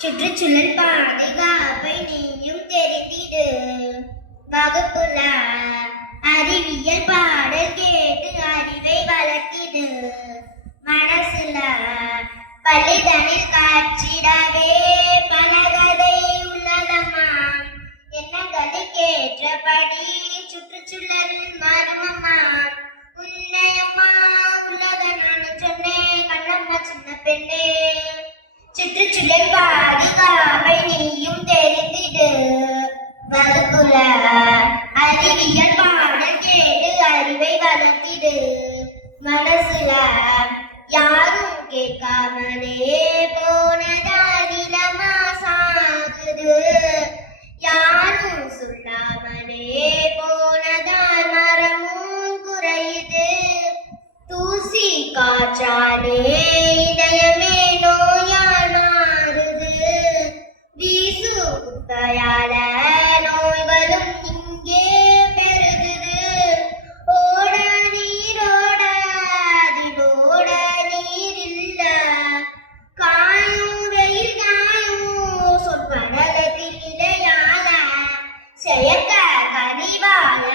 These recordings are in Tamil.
சுற்றுச்சூழல் பாதுகாப்பை நீயும் தெரிந்திடு. வகுப்புல அறிவியல் பாடல் கேட்டு அறிவை வளர்த்திடு. மனசுல பள்ளிதனில் காட்சிடவே பலகதை உள்ளதம்மா. எண்ணங்களை கேற்றபடி சுற்றுச்சூழல் மருமம்மா. உன்னையம்மா உள்ளத நான் சொன்னேன் கண்ணம்மா சின்ன பெண்ணே. சுற்றுச்சூழல் பாதுகாப்பை நீயும் தெரிந்திடு. வகுப்புல அறிவியல் பாடல் கேட்டு அறிவை வளர்த்திடு. மனசுல யாரும் கேட்காமலே போனதால் நிலமா சாகுது. யாரும் சொல்லாமலே போனதால் மரமும் குறையுது. தூசி காற்றாலே இதயமே நோயால் மாறுது. வீசு குப்பையால நோய்களும் இங்கே பெருகுது. ஓட நீரோட அதிலோட நீர் இல்ல. காயும் வெயில் காயும் சொற்படலத்தில் இலையால. செயற்க கனிவால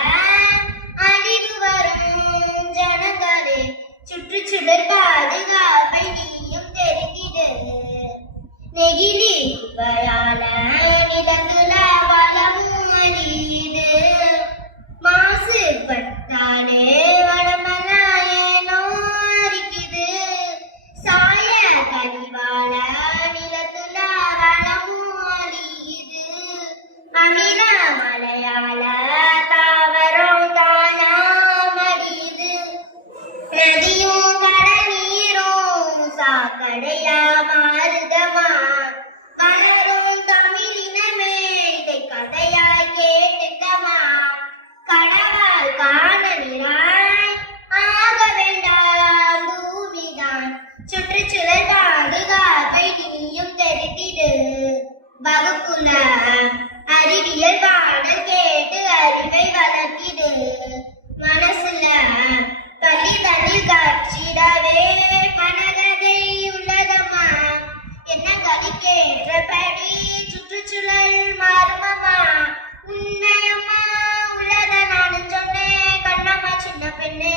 அழிவு வரும் ஜனங்களே. சுற்றுச்சூழல் பாதுகாப்பை நீயும் தெரிந்திடு. நெகிழி குப்பையால நிலத்துல வளமும் அழியுது. மாசுபட்டாலே வளமெல்லாம் ஏனோ அரிக்குது. சாய கழிவால நிலத்துல வளமும் அழியுது. அமில மழையால தாவரம் தானா மடியுது. நதியும் கடல் நீரும் சாக்கடையா மாறுதமா. மலரும் தமிழினமே இதை கதையாய் கேட்டுதமா. கடவுள் காண நிறாய் ஆக வேண்டாம் பூமிதான். சுற்றுச்சூழல் பாதுகாப்பை நீயும் தெரிந்திடு. வகுப்புல அறிவியல் பாடல் கேட்டு அறிவை வளர்த்திடு. மனசுல பள்ளிதனில் காட்சிடவே பலகதை உள்ளதம்மா. எண்ணங்களை கேற்றபடி சுற்றுச்சூழல் மருமம்மா. உன்னையம்மா உள்ளத நான் சொன்னேன் கண்ணம்மா சின்ன பெண்ணே.